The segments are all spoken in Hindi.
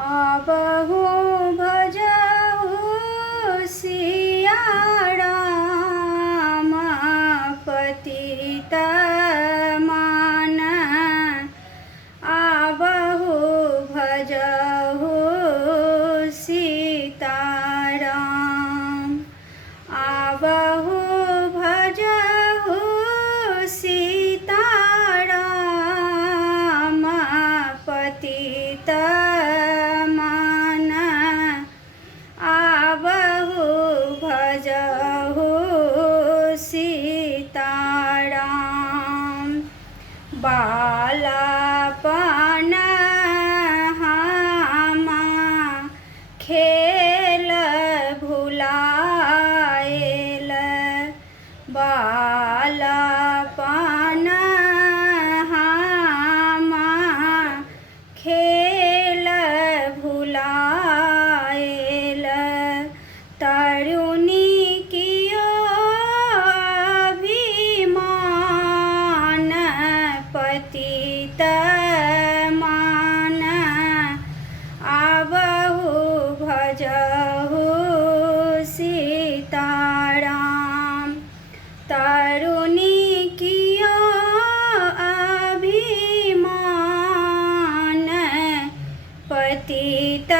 आबहु भजहु सिया राम पतित मान। आबहु भजहु सीताराम। आबहु भजहु सीताराम पतित मान। आबहु भजहु सीताराम। बालापन हमा खेल भुलाएल। बालापन हमा खेल भुलाएल। तरुणी कियो अभिमान पतित मान। आबहु भजहु सीताराम। तरुणी कियो अभिमान पतित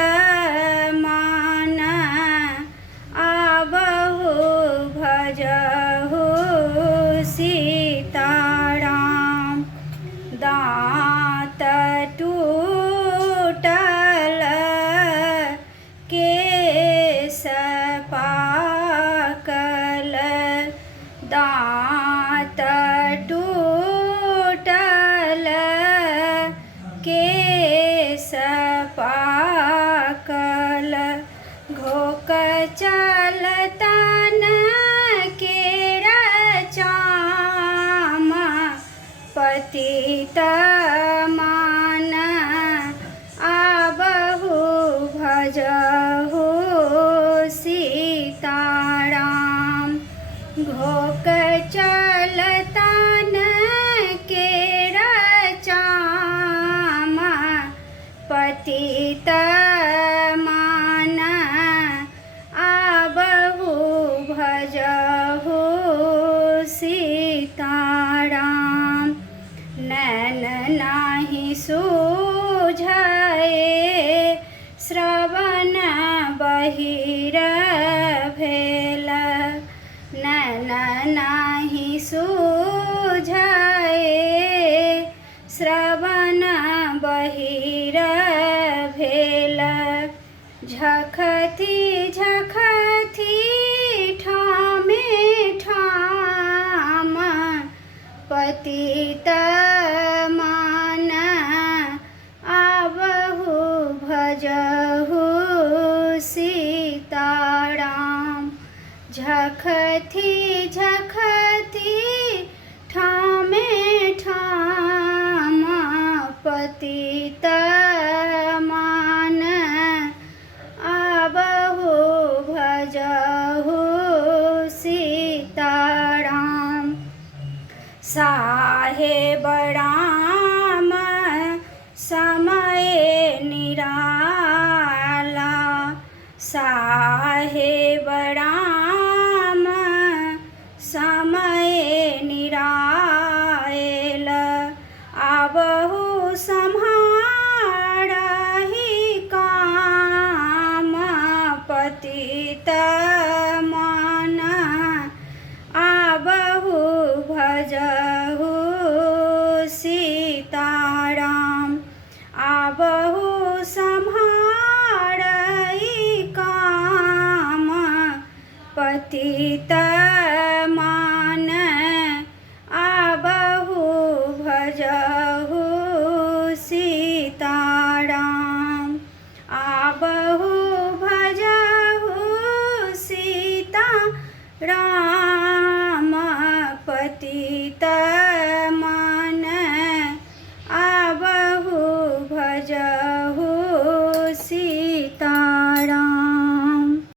मान। आबहु भजहु सीताराम। दाँत टूटल केश पाकल। दाँत टूटल केश पाकल। घोक चलतन केर चाम पतित मान। आबहु भजहु सीताराम। घोक चलतन केर चाम पतित मान। आबहु भजहु सीताराम। नैन नाही सूझे श्रवण बहिर भेल। नैन नाही सूझे श्रवण बहिर भेल। झखथी झखथी ठामे ठाम पतित मान। आबहु भजहु सीताराम। झखथी झखथी